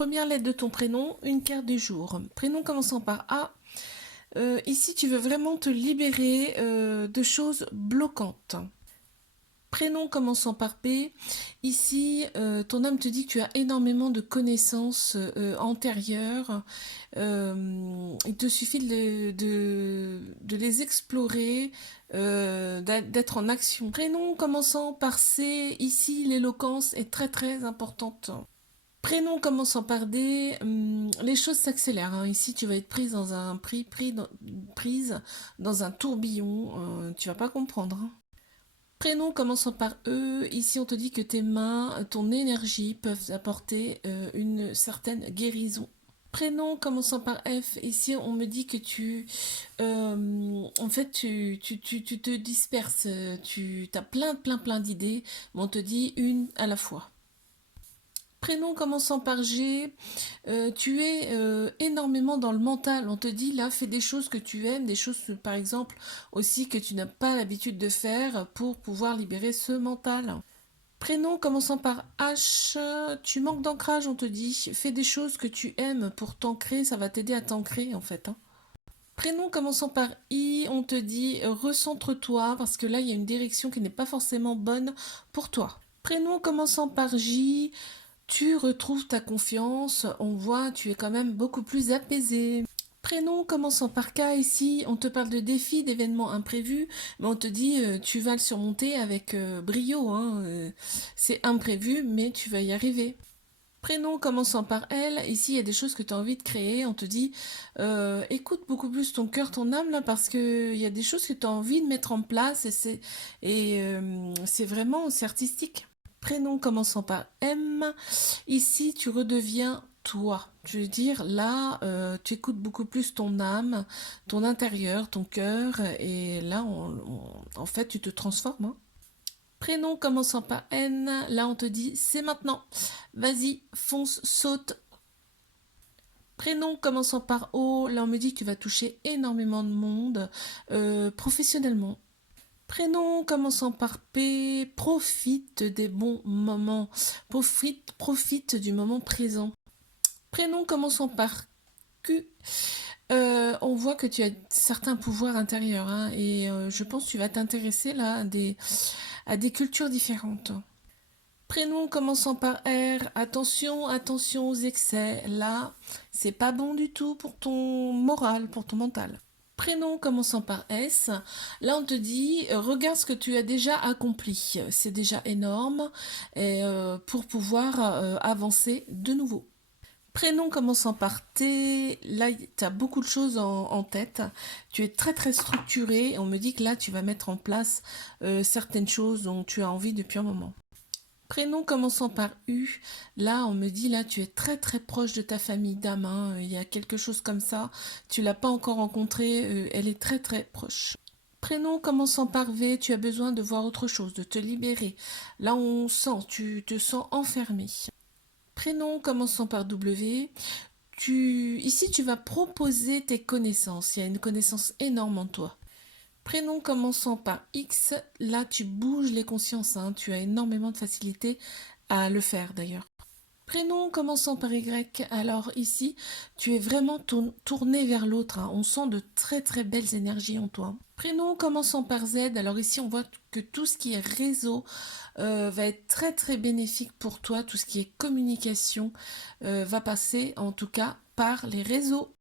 Première lettre de ton prénom, une carte du jour. Prénom commençant par A. Ici, tu veux vraiment te libérer de choses bloquantes. Prénom commençant par B. Ici, ton âme te dit que tu as énormément de connaissances antérieures. Il te suffit de les explorer, d'être en action. Prénom commençant par C. Ici, l'éloquence est très très importante. Prénom commençant par D, les choses s'accélèrent, hein. Ici, tu vas être prise dans prise dans un tourbillon. Tu vas pas comprendre, hein. Prénom commençant par E, ici on te dit que tes mains, ton énergie peuvent apporter une certaine guérison. Prénom commençant par F, ici on me dit que en fait tu te disperses, tu as plein d'idées, mais on te dit une à la fois. Prénom commençant par G, tu es énormément dans le mental. On te dit là, fais des choses que tu aimes, des choses par exemple aussi que tu n'as pas l'habitude de faire pour pouvoir libérer ce mental. Prénom commençant par H, tu manques d'ancrage, on te dit. Fais des choses que tu aimes pour t'ancrer, ça va t'aider à t'ancrer en fait, hein. Prénom commençant par I, on te dit recentre-toi parce que là il y a une direction qui n'est pas forcément bonne pour toi. Prénom commençant par J, tu retrouves ta confiance, on voit, tu es quand même beaucoup plus apaisé. Prénom commençant par K ici, on te parle de défis, d'événements imprévus, mais on te dit tu vas le surmonter avec brio, hein, c'est imprévu, mais tu vas y arriver. Prénom commençant par L, ici il y a des choses que tu as envie de créer, on te dit écoute beaucoup plus ton cœur, ton âme là, parce qu'il y a des choses que tu as envie de mettre en place et c'est vraiment, c'est artistique. Prénom commençant par M, ici tu redeviens toi. Je veux dire, là, tu écoutes beaucoup plus ton âme, ton intérieur, ton cœur, et là, en fait, tu te transformes, hein. Prénom commençant par N, là, on te dit, c'est maintenant. Vas-y, fonce, saute. Prénom commençant par O, là, on me dit que tu vas toucher énormément de monde, professionnellement. Prénom commençant par P, profite des bons moments, profite du moment présent. Prénom commençant par Q, on voit que tu as certains pouvoirs intérieurs, hein, et je pense que tu vas t'intéresser là à des cultures différentes. Prénom commençant par R, attention, attention aux excès, là, c'est pas bon du tout pour ton moral, pour ton mental. Prénom commençant par S, là on te dit regarde ce que tu as déjà accompli, c'est déjà énorme et, pour pouvoir avancer de nouveau. Prénom commençant par T, là tu as beaucoup de choses en tête, tu es très très structuré, on me dit que là tu vas mettre en place certaines choses dont tu as envie depuis un moment. Prénom commençant par U, là on me dit là tu es très très proche de ta famille d'âme, hein, il y a quelque chose comme ça, tu l'as pas encore rencontrée, elle est très très proche. Prénom commençant par V, tu as besoin de voir autre chose, de te libérer. Là on sent, tu te sens enfermé. Prénom commençant par W, ici tu vas proposer tes connaissances, il y a une connaissance énorme en toi. Prénom commençant par X, là tu bouges les consciences, hein, tu as énormément de facilité à le faire d'ailleurs. Prénom commençant par Y, alors ici tu es vraiment tourné vers l'autre, hein, on sent de très très belles énergies en toi. Prénom commençant par Z, alors ici on voit que tout ce qui est réseau va être très très bénéfique pour toi, tout ce qui est communication va passer en tout cas par les réseaux.